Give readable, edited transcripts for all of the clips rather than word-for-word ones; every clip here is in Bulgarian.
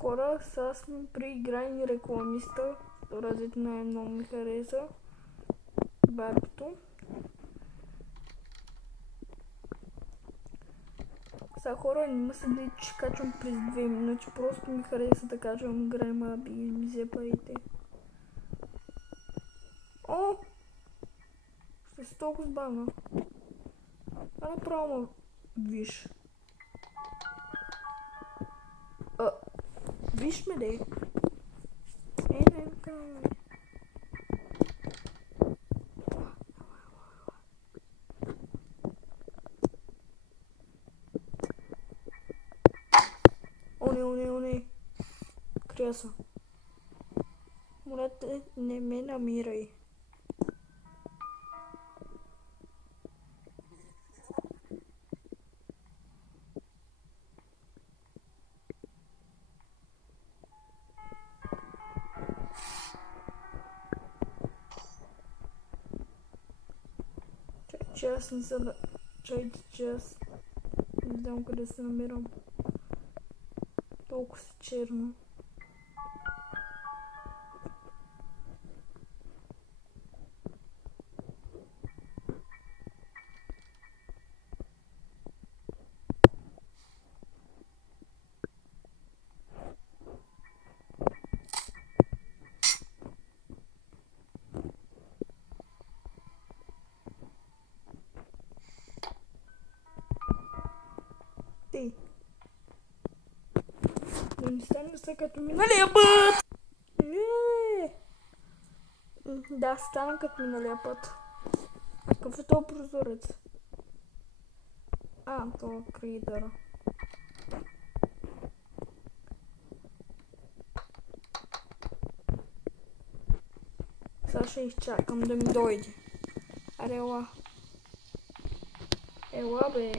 Хора, сега сме при играйни рекламиста. Разите най-много ми хареса. Барбито. Сега хора, не ме съди, че качвам през 2 минути. Просто ми хареса да качвам играйма, би ми взе парите. О! Ще си толкова сбавна. А направо ме виж. Виж ме, дей. Не, канал. О, не. Крия се. Моля те, не ме намирай. Че аз не съм... Чайте, че аз не знам къде се намирам. Толкова си черно. Ти. Да не стане се като миналия път! Да, стана като миналия път. Какъв е този прозорец? Това е критъра. Сега ще изчакам да ми дойде. Аре, ела. Ела, бе.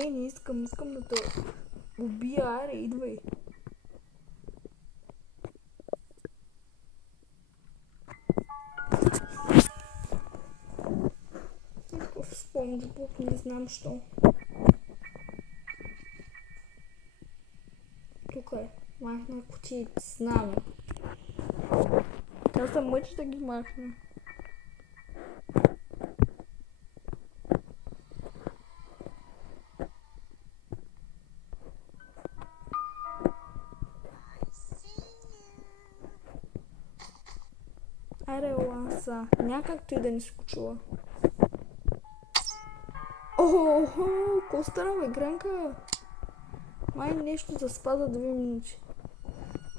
Не искам да те убия, аре, идвай. Какъв спомнят, не знам що. Тук е, махна кутиите с нами. Аз съм мъчи да ги махна. Аре, ласа. Някак той да не се чува. Охо, какво стана, бе, Гранка? Май нещо заспа за 2 минути.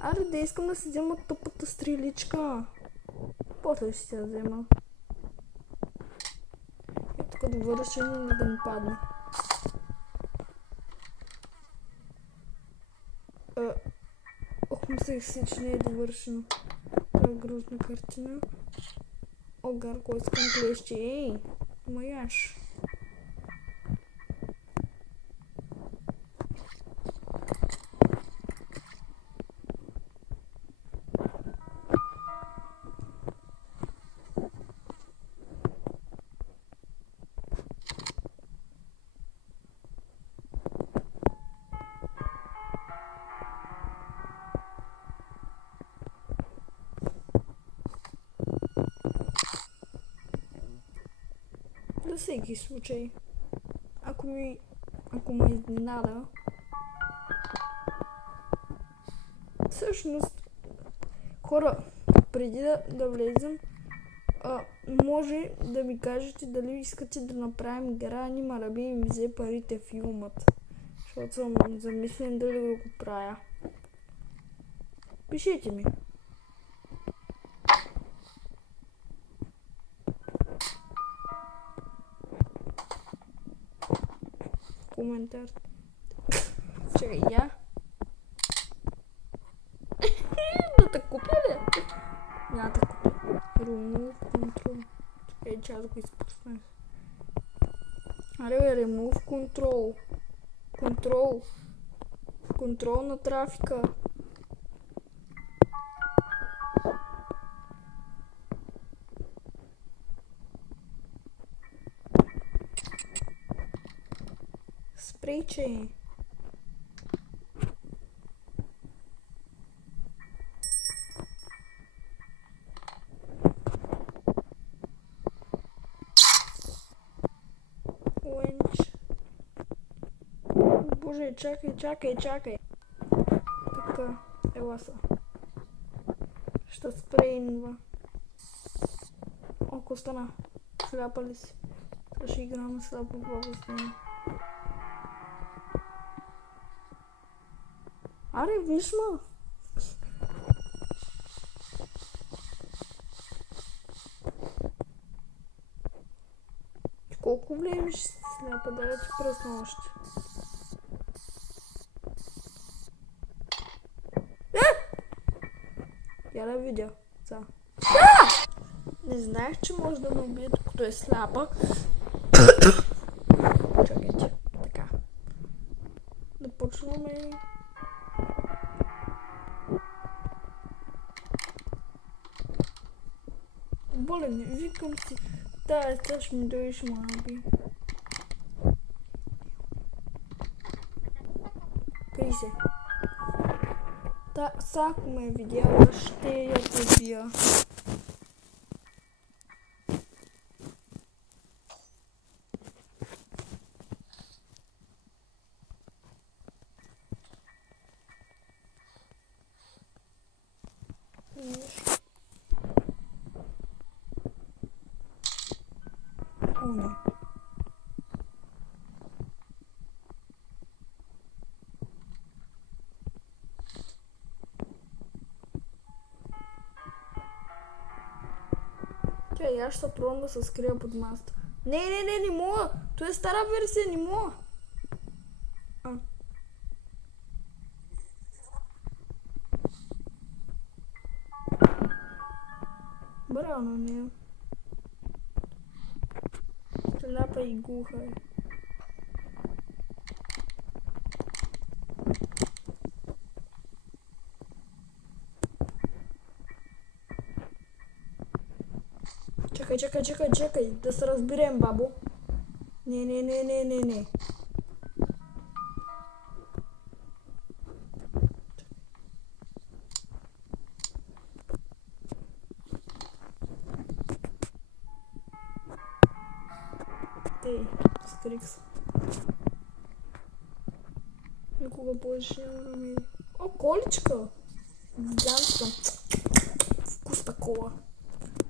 Аре, да искам да си взема тъпата стреличка. После ще я взема. Е, тук да вършим да ми падне. Мислех си, че не е довършено. Това е грозна картина. О, Гарко, искам клещи. Ей, маяш. За всеки случай. Ако ме изненада. Всъщност, хора, преди да влезем, може да ми кажете дали искате да направим игра Анима Раби и ми взе парите филмът. Защото съм замислен дали да го правя. Пишете ми. Коментар. Чакай, я. Да те купя ли? Няма да купя. Remove control. Чакай, че аз го изпуснах. Аре бе, remove control. Контрол на трафика. Спрече. Боже, чакай. Така, ела са. Ще спрейнва. Око стана. Сляпа ли си? Сега ще играме сляпа баба с нея. Аре, виж ма! Колко време ще се сляпа? Да ти пръсна още. Я да видя. Не знаех, че може да ме убие, докато е сляпа. Чакайте. Така. Да почваме. Болен, викам си. Тя ще ми дойде, ще ме наби. Крий се. Ако ме е видяла, ще я побия. О, не. Аз ще пробвам да се скрия под маста. Не мога! Това е стара версия, не мога! Браво на нея. Сляпа и глуха е. Чакай, да се разберем, бабо. Не. Ей, стрикс. Никога повече няма да ми... О, количка! Гигантска. Вкусна кола.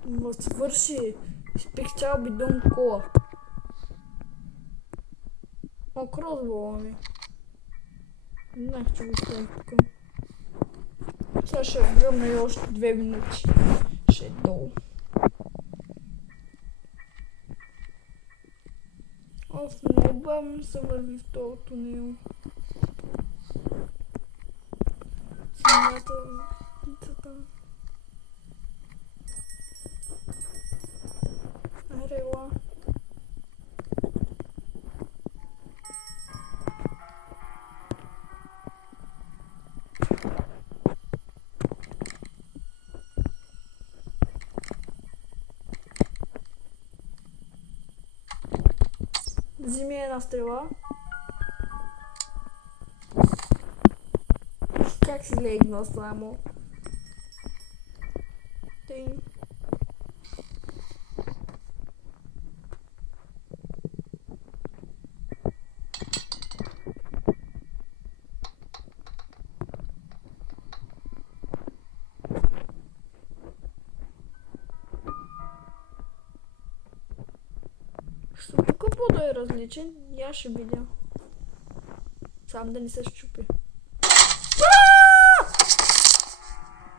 Ма свърши. Изпекчал бидон кола. О, кросбола ми. Знаех, че го стоим тук. Сега ще гръмна и още 2 минути. Ще е долу. Много бавно се върви в този тунел. Снимата пицата. Арела. Вземи една стрела. Как си легна само? Тъй. Тук по-да е различен, я ще видя. Сам да не се щупи.